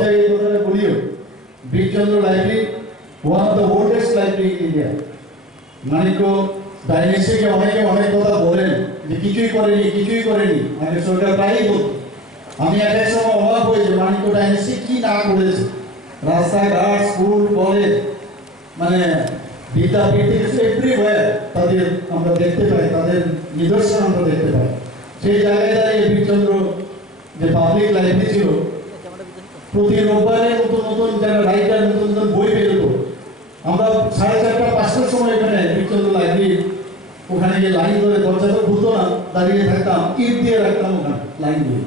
জায়গায় এই কথাটা বলিও, Birchandra library one of the oldest library in India. Manikya ডাইনেস্টিকে অনেকে অনেক কথা বলেন যে কিছুই করেনি, আগে সরকার প্রায়ই বলতো। আমি এক সময় অবাক হয়েছে মানিক্য ডাইনেস্টি কি না করেছে, রাস্তাঘাট, স্কুল, কলেজ, মানে বিদ্যাপীঠ থেকে এভরিওয়্যার তাদের আমরা দেখতে পাই, তাদের নিদর্শন আমরা দেখতে পাই। সেই জায়গায় দাঁড়িয়ে বীরচন্দ্র যে পাবলিক লাইব্রেরি ছিল, প্রতি রোববারে নতুন নতুন যারা রাইটার নতুন নতুন বই বেরোতো, আমরা 4:30 5টার সময় এখানে বীরচন্দ্র লাইব্রেরি ওখানে গিয়ে লাইন ধরে, দরজা তো খুলতো না, দাঁড়িয়ে থাকতাম, ইট দিয়ে রাখতাম ওখানে লাইন দিয়ে।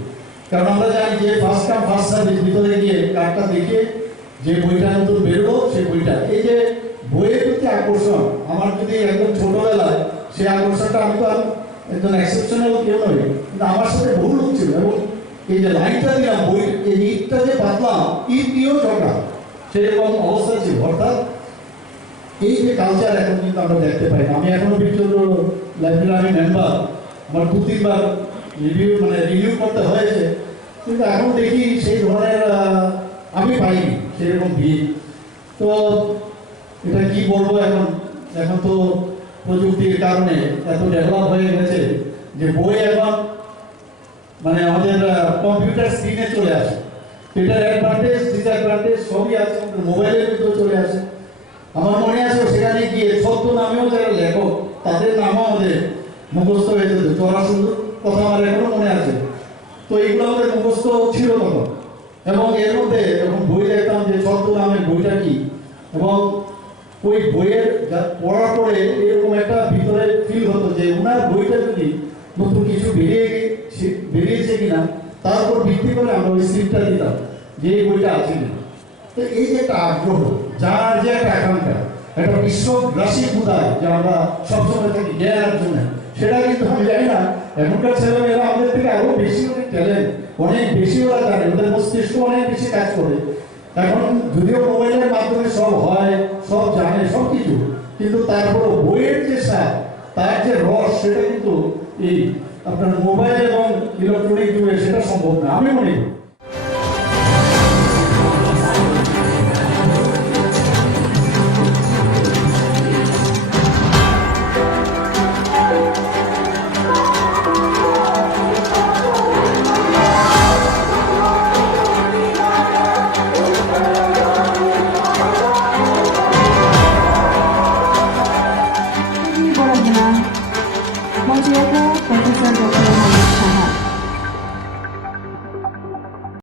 কারণ আমরা জানি যে ফার্স্ট কাম ফার্স্ট সার্ভিস, ভিতরে গিয়ে কার্ডটা দেখে যে বইটা নতুন বেরোলো সেই বইটা। এই যে বইয়ের প্রতি আকর্ষণ আমার যদি একদম ছোটবেলায়, সেই আকর্ষণটা আমি তো একজন এক্সেপশনাল কেউ নয়, কিন্তু আমার সাথে ভুল হচ্ছিল। এবং এই যে লাইনটা দিলাম, বই এই ইটটা যে পাতলাম, ইট দিয়েও ঝগড়া, সেরকম অবস্থা ছিল। অর্থাৎ এই যে কালচার এখন কিন্তু আমরা দেখতে পাই। আমি এখনো বীরচন্দ্র লাইব্রেরি মেম্বার, আমার 2-3 বার রিভিউ করতে হয়েছে, কিন্তু এখন দেখি সেই ধরনের আমি পাইনি সেরকম ভিড়। তো এটা কি বলবো, এখন তো প্রযুক্তির কারণে এত ডেভেলপ হয়ে গেছে যে বই এখন মানে আমাদের কম্পিউটার স্ক্রিনে চলে আসে। এটার অ্যাডভান্টেজ ডিসঅ্যাডভান্টেজ সবই আছে, আমাদের মোবাইলের ভিতরে চলে আসে। আমার মনে আছে সেখানে গিয়ে ছদ্ম নামেও যারা লেখক তাদের নামও আমাদের মুখস্থ হয়ে যেত। চড়া সুন্দর কথা আমার এখনো মনে আছে। তো এইগুলো আমাদের মুখস্থ ছিল তখন। এবং এর মধ্যে যখন বই দেখতাম যে ছদ্ম নামের বইটা কি, এবং ওই বইয়ের পড়ার পরে এরকম একটা ভিতরে ফিল হতো যে ওনার বইটা যদি নতুন কিছু বেরিয়েছে কিনা, তার উপর ভিত্তি করে আমরা ওই স্লিপটা দিতাম যে এই বইটা আছে কিনা। তো এই যে একটা আগ্রহ, যার যে একটা আকাঙ্ক্ষা, একটা বিশ্বগ্রাসী ক্ষুধায় যে আমরা সবসময় থাকি জ্ঞানের জন্য, সেটা কিন্তু আমি জানি না এখনকার ছেলেমেয়েরা আমাদের থেকে আরো বেশি অনেক ট্যালেন্ট, অনেক বেশি ওরা জানে, ওদের মস্তিষ্ক অনেক বেশি কাজ করে। এখন যদিও মোবাইলের মাধ্যমে সব হয়, সব জানে, সব কিছু, কিন্তু তারপরে বইয়ের যে স্বাদ, তার যে রস, সেটা কিন্তু এই আপনার মোবাইল এবং ইলেকট্রনিক যুগে সেটা সম্ভব না আমি মনে করি।